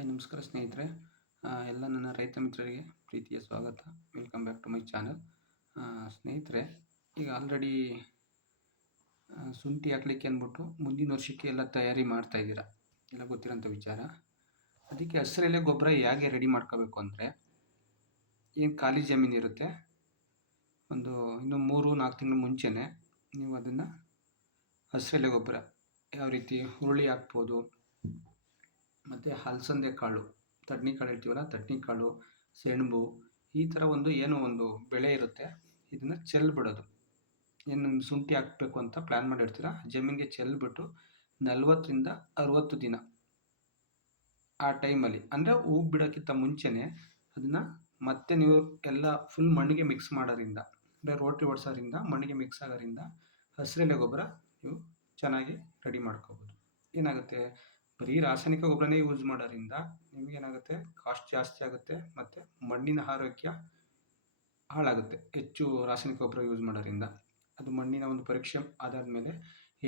Hi ನಮಸ್ಕಾರ ಸ್ನೇಹಿತರೆ. ಎಲ್ಲ ನನ್ನ ರೈತ ಮಿತ್ರರಿಗೆ ಪ್ರೀತಿಯ ಸ್ವಾಗತ. Welcome back to my channel. ಸ್ನೇಹಿತರೆ, ಈಗ ಆಲ್ರೆಡಿ ಶುಂಠಿ ಹಾಕ್ಲಿಕ್ಕೆ ಅಂದ್ಬಿಟ್ಟು ಮುಂದಿನ ವರ್ಷಕ್ಕೆ ಎಲ್ಲ ತಯಾರಿ ಮಾಡ್ತಾ ಇದ್ದೀರಾ, ಎಲ್ಲ ಗೊತ್ತಿರೋಂಥ ವಿಚಾರ. ಅದಕ್ಕೆ ಹಸಿರೆಲೆ ಗೊಬ್ಬರ ಹೇಗೆ ರೆಡಿ ಮಾಡ್ಕೋಬೇಕು ಅಂದರೆ, ಏನು ಖಾಲಿ ಜಮೀನು ಇರುತ್ತೆ, ಒಂದು ಇನ್ನು 3-4 ತಿಂಗಳು ಮುಂಚೆನೇ ನೀವು ಅದನ್ನು ಹಸಿರೆಲೆ ಗೊಬ್ಬರ ಯಾವ ರೀತಿ ಹುರುಳಿ ಹಾಕ್ಬೋದು, ಮತ್ತು ಅಲಸಂದೆ ಕಾಳು, ತಡ್ನಿಕಾಳು ಹೇಳ್ತೀವಲ್ಲ, ತಡ್ನಿಕಾಳು, ಸೆಣಬು, ಈ ಥರ ಒಂದು ಬೆಳೆ ಇರುತ್ತೆ. ಇದನ್ನು ಚೆಲ್ಬಿಡೋದು. ಏನು ಶುಂಠಿ ಹಾಕಬೇಕು ಅಂತ ಪ್ಲ್ಯಾನ್ ಮಾಡಿರ್ತೀರ, ಜಮೀನಿಗೆ ಚೆಲ್ಬಿಟ್ಟು 40ರಿಂದ 60 ದಿನ ಆ ಟೈಮಲ್ಲಿ, ಅಂದರೆ ಹೂ ಬಿಡೋಕ್ಕಿಂತ ಮುಂಚೆನೇ ಅದನ್ನು ಮತ್ತೆ ನೀವು ಎಲ್ಲ ಫುಲ್ ಮಣ್ಣಿಗೆ ಮಿಕ್ಸ್ ಮಾಡೋದ್ರಿಂದ, ಅಂದರೆ ರೋಟಿ ಓಡಿಸೋದ್ರಿಂದ ಮಣ್ಣಿಗೆ ಮಿಕ್ಸ್ ಆಗೋದ್ರಿಂದ ಹಸಿರೆಲೆ ಗೊಬ್ಬರ ನೀವು ಚೆನ್ನಾಗಿ ರೆಡಿ ಮಾಡ್ಕೋಬೋದು. ಏನಾಗುತ್ತೆ, ಬರೀ ರಾಸಾಯನಿಕ ಗೊಬ್ಬರನೇ ಯೂಸ್ ಮಾಡೋದ್ರಿಂದ ನಿಮಗೇನಾಗುತ್ತೆ, ಕಾಸ್ಟ್ ಜಾಸ್ತಿ ಆಗುತ್ತೆ ಮತ್ತು ಮಣ್ಣಿನ ಆರೋಗ್ಯ ಹಾಳಾಗುತ್ತೆ. ಹೆಚ್ಚು ರಾಸಾಯನಿಕ ಗೊಬ್ಬರ ಯೂಸ್ ಮಾಡೋದ್ರಿಂದ ಅದು ಮಣ್ಣಿನ ಒಂದು ಪರೀಕ್ಷೆ ಆದಾದಮೇಲೆ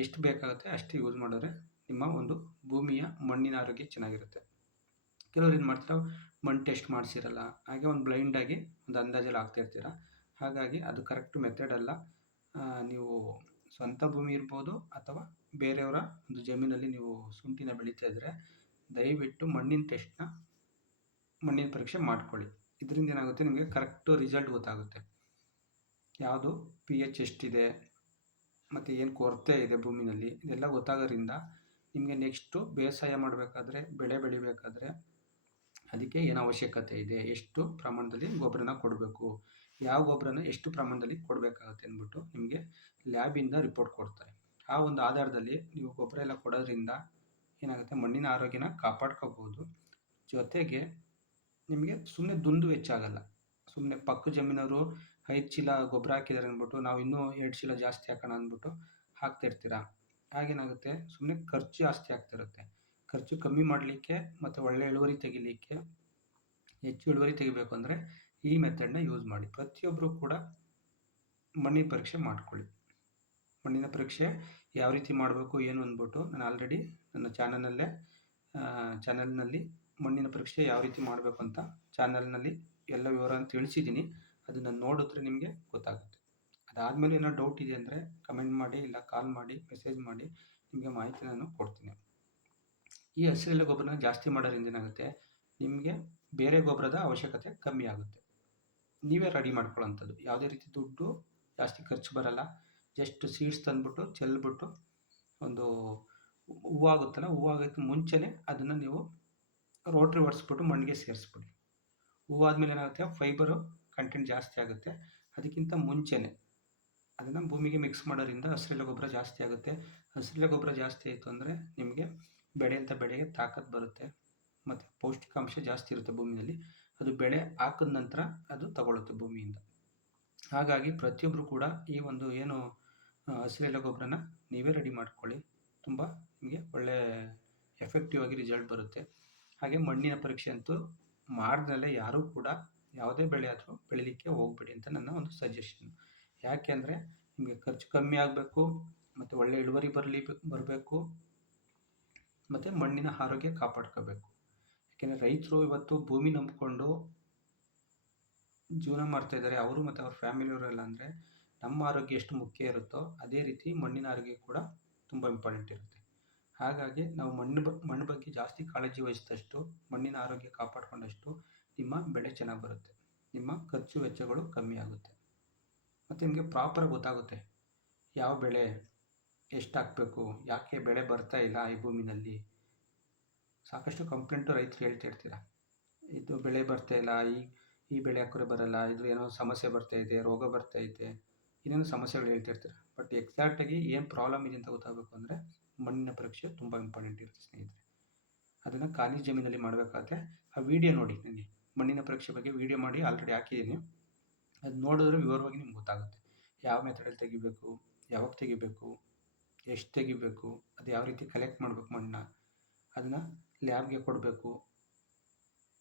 ಎಷ್ಟು ಬೇಕಾಗುತ್ತೆ ಅಷ್ಟು ಯೂಸ್ ಮಾಡಿದ್ರೆ ನಿಮ್ಮ ಒಂದು ಭೂಮಿಯ ಮಣ್ಣಿನ ಆರೋಗ್ಯ ಚೆನ್ನಾಗಿರುತ್ತೆ. ಕೆಲವರು ಏನು ಮಾಡ್ತಾರೆ, ಮಣ್ಣು ಟೆಸ್ಟ್ ಮಾಡಿಸಿರಲ್ಲ, ಹಾಗೆ ಒಂದು ಬ್ಲೈಂಡಾಗಿ ಒಂದು ಅಂದಾಜಲ್ಲಿ ಹಾಕ್ತಾಯಿರ್ತೀರ. ಹಾಗಾಗಿ ಅದು ಕರೆಕ್ಟ್ ಮೆಥಡ್ ಅಲ್ಲ. ನೀವು ಸ್ವಂತ ಭೂಮಿ ಇರ್ಬೋದು ಅಥವಾ ಬೇರೆಯವರ ಒಂದು ಜಮೀನಲ್ಲಿ ನೀವು ಶುಂಠಿನ ಬೆಳೀತಾ ಇದ್ದರೆ ದಯವಿಟ್ಟು ಮಣ್ಣಿನ ಪರೀಕ್ಷೆ ಮಾಡ್ಕೊಳ್ಳಿ. ಇದರಿಂದ ಏನಾಗುತ್ತೆ, ನಿಮಗೆ ಕರೆಕ್ಟು ರಿಸಲ್ಟ್ ಗೊತ್ತಾಗುತ್ತೆ. ಯಾವುದು pH ಎಷ್ಟಿದೆ ಮತ್ತು ಏನು ಕೊರತೆ ಇದೆ ಭೂಮಿನಲ್ಲಿ, ಇದೆಲ್ಲ ಗೊತ್ತಾಗೋದ್ರಿಂದ ನಿಮಗೆ ನೆಕ್ಸ್ಟು ಬೇಸಾಯ ಮಾಡಬೇಕಾದ್ರೆ, ಬೆಳೆ ಬೆಳಿಬೇಕಾದ್ರೆ ಅದಕ್ಕೆ ಏನು ಅವಶ್ಯಕತೆ ಇದೆ, ಎಷ್ಟು ಪ್ರಮಾಣದಲ್ಲಿ ಗೊಬ್ಬರನ ಕೊಡಬೇಕು, ಯಾವ ಗೊಬ್ಬರನ ಎಷ್ಟು ಪ್ರಮಾಣದಲ್ಲಿ ಕೊಡಬೇಕಾಗತ್ತೆ ಅಂದ್ಬಿಟ್ಟು ನಿಮಗೆ ಲ್ಯಾಬಿಂದ ರಿಪೋರ್ಟ್ ಕೊಡ್ತಾರೆ. ಆ ಒಂದು ಆಧಾರದಲ್ಲಿ ನೀವು ಗೊಬ್ಬರ ಎಲ್ಲ ಕೊಡೋದ್ರಿಂದ ಏನಾಗುತ್ತೆ, ಮಣ್ಣಿನ ಆರೋಗ್ಯನ ಕಾಪಾಡ್ಕೋಬೋದು. ಜೊತೆಗೆ ನಿಮಗೆ ಸುಮ್ಮನೆ ದುಂದು ಹೆಚ್ಚಾಗಲ್ಲ. ಸುಮ್ಮನೆ ಪಕ್ಕ ಜಮೀನವರು 5 ಚೀಲ ಗೊಬ್ಬರ ಹಾಕಿದ್ದಾರೆ ಅಂದ್ಬಿಟ್ಟು ನಾವು ಇನ್ನೂ 2 ಚೀಲ ಜಾಸ್ತಿ ಹಾಕೋಣ ಅಂದ್ಬಿಟ್ಟು ಹಾಕ್ತಾಯಿರ್ತೀರ. ಹಾಗೇನಾಗುತ್ತೆ, ಸುಮ್ಮನೆ ಖರ್ಚು ಜಾಸ್ತಿ ಆಗ್ತಿರುತ್ತೆ. ಖರ್ಚು ಕಮ್ಮಿ ಮಾಡಲಿಕ್ಕೆ ಮತ್ತು ಒಳ್ಳೆ ಇಳುವರಿ ತೆಗಿಲಿಕ್ಕೆ, ಹೆಚ್ಚು ಇಳುವರಿ ತೆಗಿಬೇಕು ಅಂದರೆ ಈ ಮೆಥಡ್ನ ಯೂಸ್ ಮಾಡಿ. ಪ್ರತಿಯೊಬ್ಬರು ಕೂಡ ಮಣ್ಣಿನ ಪರೀಕ್ಷೆ ಮಾಡ್ಕೊಳ್ಳಿ. ಮಣ್ಣಿನ ಪರೀಕ್ಷೆ ಯಾವ ರೀತಿ ಮಾಡಬೇಕು ಏನು ಅಂದ್ಬಿಟ್ಟು ನಾನು ಆಲ್ರೆಡಿ ನನ್ನ ಚಾನಲ್ನಲ್ಲಿ ಮಣ್ಣಿನ ಪರೀಕ್ಷೆ ಯಾವ ರೀತಿ ಮಾಡಬೇಕು ಅಂತ ಚಾನಲ್ನಲ್ಲಿ ಎಲ್ಲ ವಿವರವನ್ನು ತಿಳಿಸಿದ್ದೀನಿ. ಅದನ್ನು ನೋಡಿದ್ರೆ ನಿಮಗೆ ಗೊತ್ತಾಗುತ್ತೆ. ಅದಾದಮೇಲೆ ಏನೋ ಡೌಟ್ ಇದೆ ಅಂದರೆ ಕಮೆಂಟ್ ಮಾಡಿ, ಇಲ್ಲ ಕಾಲ್ ಮಾಡಿ, ಮೆಸೇಜ್ ಮಾಡಿ, ನಿಮಗೆ ಮಾಹಿತಿ ನಾನು ಕೊಡ್ತೀನಿ. ಈ ಹಸಿರೆಲೆ ಗೊಬ್ಬರನ ಜಾಸ್ತಿ ಮಾಡೋದ್ರಿಂದ ಏನಾಗುತ್ತೆ, ನಿಮಗೆ ಬೇರೆ ಗೊಬ್ಬರದ ಅವಶ್ಯಕತೆ ಕಮ್ಮಿ ಆಗುತ್ತೆ. ನೀವೇ ರೆಡಿ ಮಾಡ್ಕೊಳ್ಳೋಂಥದ್ದು, ಯಾವುದೇ ರೀತಿ ದುಡ್ಡು ಜಾಸ್ತಿ ಖರ್ಚು ಬರಲ್ಲ. ಜಸ್ಟ್ ಸೀಡ್ಸ್ ತಂದುಬಿಟ್ಟು ಚೆಲ್ಬಿಟ್ಟು ಒಂದು ಹೂವಾಗುತ್ತಲ್ಲ, ಹೂವಾಗೋಕ್ಕೆ ಮುಂಚೆನೇ ಅದನ್ನು ನೀವು ರೋಟ್ರಿ ಹೊಡೆಸ್ಬಿಟ್ಟು ಮಣ್ಣಿಗೆ ಸೇರಿಸ್ಬಿಡಿ. ಹೂವಾದ್ಮೇಲೆ ಏನಾಗುತ್ತೆ, ಫೈಬರು ಕಂಟೆಂಟ್ ಜಾಸ್ತಿ ಆಗುತ್ತೆ. ಅದಕ್ಕಿಂತ ಮುಂಚೆನೇ ಅದನ್ನು ಭೂಮಿಗೆ ಮಿಕ್ಸ್ ಮಾಡೋದ್ರಿಂದ ಹಸಿರೆಲೆ ಗೊಬ್ಬರ ಜಾಸ್ತಿ ಆಗುತ್ತೆ. ಹಸಿರೆಲೆ ಗೊಬ್ಬರ ಜಾಸ್ತಿ ಆಯಿತು ಅಂದರೆ ನಿಮಗೆ ಬೆಳೆಗೆ ತಾಕತ್ತು ಬರುತ್ತೆ ಮತ್ತು ಪೌಷ್ಟಿಕಾಂಶ ಜಾಸ್ತಿ ಇರುತ್ತೆ ಭೂಮಿಯಲ್ಲಿ. ಅದು ಬೆಳೆ ಹಾಕಿದ ನಂತರ ಅದು ತಗೊಳುತ್ತೆ ಭೂಮಿಯಿಂದ. ಹಾಗಾಗಿ ಪ್ರತಿಯೊಬ್ಬರು ಕೂಡ ಈ ಒಂದು ಏನು ಹಸಿರೆಲೆ ಗೊಬ್ಬರನ ನೀವೇ ರೆಡಿ ಮಾಡ್ಕೊಳ್ಳಿ. ತುಂಬ ನಿಮಗೆ ಒಳ್ಳೆ ಎಫೆಕ್ಟಿವ್ ಆಗಿ ರಿಸಲ್ಟ್ ಬರುತ್ತೆ. ಹಾಗೆ ಮಣ್ಣಿನ ಪರೀಕ್ಷೆ ಅಂತೂ ಮಾಡಿದ್ಮೇಲೆ ಯಾರೂ ಕೂಡ ಯಾವುದೇ ಬೆಳೆ ಆದರೂ ಬೆಳಿಲಿಕ್ಕೆ ಹೋಗ್ಬೇಡಿ ಅಂತ ನನ್ನ ಒಂದು ಸಜೆಷನ್. ಯಾಕೆ ಅಂದರೆ ನಿಮಗೆ ಖರ್ಚು ಕಮ್ಮಿ ಆಗಬೇಕು ಮತ್ತು ಒಳ್ಳೆ ಇಳುವರಿ ಬರಬೇಕು ಮತ್ತು ಮಣ್ಣಿನ ಆರೋಗ್ಯ ಕಾಪಾಡ್ಕೋಬೇಕು. ಯಾಕೆಂದರೆ ರೈತರು ಇವತ್ತು ಭೂಮಿ ನಂಬಿಕೊಂಡು ಜೀವನ ಮಾಡ್ತಾಯಿದ್ದಾರೆ. ಅವರು ಮತ್ತು ಅವ್ರ ಫ್ಯಾಮಿಲಿಯವರೆಲ್ಲ ಅಂದರೆ ನಮ್ಮ ಆರೋಗ್ಯ ಎಷ್ಟು ಮುಖ್ಯ ಇರುತ್ತೋ ಅದೇ ರೀತಿ ಮಣ್ಣಿನ ಆರೋಗ್ಯ ಕೂಡ ತುಂಬ ಇಂಪಾರ್ಟೆಂಟ್ ಇರುತ್ತೆ. ಹಾಗಾಗಿ ನಾವು ಮಣ್ಣು ಬಗ್ಗೆ ಜಾಸ್ತಿ ಕಾಳಜಿ ವಹಿಸಿದಷ್ಟು, ಮಣ್ಣಿನ ಆರೋಗ್ಯ ಕಾಪಾಡಿಕೊಂಡಷ್ಟು ನಿಮ್ಮ ಬೆಳೆ ಚೆನ್ನಾಗಿ ಬರುತ್ತೆ, ನಿಮ್ಮ ಖರ್ಚು ವೆಚ್ಚಗಳು ಕಮ್ಮಿ ಆಗುತ್ತೆ ಮತ್ತು ನಿಮಗೆ ಪ್ರಾಪರಾಗಿ ಗೊತ್ತಾಗುತ್ತೆ ಯಾವ ಬೆಳೆ ಎಷ್ಟು ಹಾಕಬೇಕು, ಯಾಕೆ ಬೆಳೆ ಬರ್ತಾ ಇಲ್ಲ ಈ ಭೂಮಿನಲ್ಲಿ. ಸಾಕಷ್ಟು ಕಂಪ್ಲೇಂಟು ರೈತರು ಹೇಳ್ತಾ ಇರ್ತೀರ, ಇದು ಬೆಳೆ ಬರ್ತಾ ಇಲ್ಲ, ಈ ಬೆಳೆ ಹಾಕಿದ್ರೆ ಬರಲ್ಲ, ಇದು ಏನೋ ಸಮಸ್ಯೆ ಬರ್ತಾಯಿದೆ, ರೋಗ ಬರ್ತಾಯಿದೆ, ಇನ್ನೇನು ಸಮಸ್ಯೆಗಳು ಹೇಳ್ತಿರ್ತೀರ. ಬಟ್ ಎಕ್ಸಾಕ್ಟಾಗಿ ಏನು ಪ್ರಾಬ್ಲಮ್ ಇದೆ ಅಂತ ಗೊತ್ತಾಗಬೇಕು ಅಂದರೆ ಮಣ್ಣಿನ ಪರೀಕ್ಷೆ ತುಂಬ ಇಂಪಾರ್ಟೆಂಟ್ ಇರುತ್ತೆ ಸ್ನೇಹಿತರೆ. ಅದನ್ನು ಖಾಲಿ ಜಮೀನಲ್ಲಿ ಮಾಡಬೇಕಾದ್ರೆ ಆ ವಿಡಿಯೋ ನೋಡಿ, ನನಗೆ ಮಣ್ಣಿನ ಪರೀಕ್ಷೆ ಬಗ್ಗೆ ವಿಡಿಯೋ ಮಾಡಿ ಆಲ್ರೆಡಿ ಹಾಕಿದ್ದೀನಿ. ಅದು ನೋಡಿದ್ರೆ ವಿವರವಾಗಿ ನಿಮ್ಗೆ ಗೊತ್ತಾಗುತ್ತೆ ಯಾವ ಮೆಥಡಲ್ಲಿ ತೆಗಿಬೇಕು, ಯಾವಾಗ ತೆಗಿಬೇಕು, ಎಷ್ಟು ತೆಗಿಬೇಕು, ಅದು ಯಾವ ರೀತಿ ಕಲೆಕ್ಟ್ ಮಾಡಬೇಕು ಮಣ್ಣನ್ನ, ಅದನ್ನು ಲ್ಯಾಬ್ಗೆ ಕೊಡಬೇಕು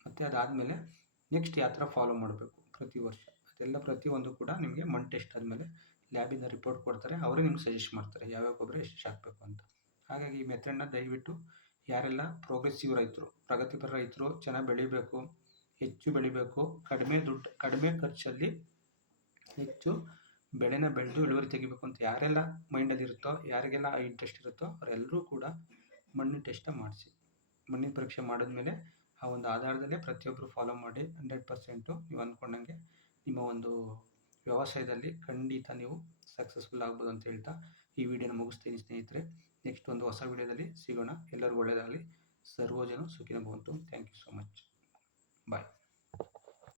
ಮತ್ತು ಅದಾದಮೇಲೆ ನೆಕ್ಸ್ಟ್ ಯಾವ ಥರ ಫಾಲೋ ಮಾಡಬೇಕು ಪ್ರತಿ ವರ್ಷ. ಅದೆಲ್ಲ ಪ್ರತಿಯೊಂದು ಕೂಡ ನಿಮಗೆ ಮಣ್ಣು ಟೆಸ್ಟ್ ಆದಮೇಲೆ ಲ್ಯಾಬಿಂದ ರಿಪೋರ್ಟ್ ಕೊಡ್ತಾರೆ. ಅವರೇ ನಿಮ್ಗೆ ಸಜೆಸ್ಟ್ ಮಾಡ್ತಾರೆ ಯಾವ್ಯಾವ ಗೊಬ್ಬರ ಎಷ್ಟು ಹಾಕಬೇಕು ಅಂತ. ಹಾಗಾಗಿ ಈ ಮೆಥಡನ್ನ ದಯವಿಟ್ಟು ಯಾರೆಲ್ಲ ಪ್ರೋಗ್ರೆಸಿವ್ ರೈತರು, ಪ್ರಗತಿಪರ ರೈತರು, ಚೆನ್ನಾಗಿ ಬೆಳಿಬೇಕು, ಹೆಚ್ಚು ಬೆಳಿಬೇಕು, ಕಡಿಮೆ ಖರ್ಚಲ್ಲಿ ಹೆಚ್ಚು ಬೆಳೆನ ಬೆಳೆದು ಇಳುವರಿ ತೆಗಿಬೇಕು ಅಂತ ಯಾರೆಲ್ಲ ಮೈಂಡಲ್ಲಿ ಇರುತ್ತೋ, ಯಾರಿಗೆಲ್ಲ ಇಂಟ್ರೆಸ್ಟ್ ಇರುತ್ತೋ ಅವರೆಲ್ಲರೂ ಕೂಡ ಮಣ್ಣಿನ ಟೆಸ್ಟ್ನ ಮಾಡಿಸಿ. ಮಣ್ಣಿನ ಪರೀಕ್ಷೆ ಮಾಡಿದ್ಮೇಲೆ ಆ ಒಂದು ಆಧಾರದಲ್ಲೇ ಪ್ರತಿಯೊಬ್ಬರು ಫಾಲೋ ಮಾಡಿ 100% ನೀವು ಅಂದ್ಕೊಂಡಂಗೆ ನಿಮ್ಮ ಒಂದು ವ್ಯವಸಾಯದಲ್ಲಿ ಖಂಡಿತ ನೀವು ಸಕ್ಸಸ್ಫುಲ್ ಆಗ್ಬೋದು ಅಂತ ಹೇಳ್ತಾ ಈ ವಿಡಿಯೋನ ಮುಗಿಸ್ತೀನಿ ಸ್ನೇಹಿತರೆ. ನೆಕ್ಸ್ಟ್ ಒಂದು ಹೊಸ ವಿಡಿಯೋದಲ್ಲಿ ಸಿಗೋಣ. ಎಲ್ಲರಿಗೂ ಒಳ್ಳೆಯದಾಗಲಿ. ಸರ್ವಜನ ಸುಖಿನೋ ಭವಂತು. Thank you so much. Bye.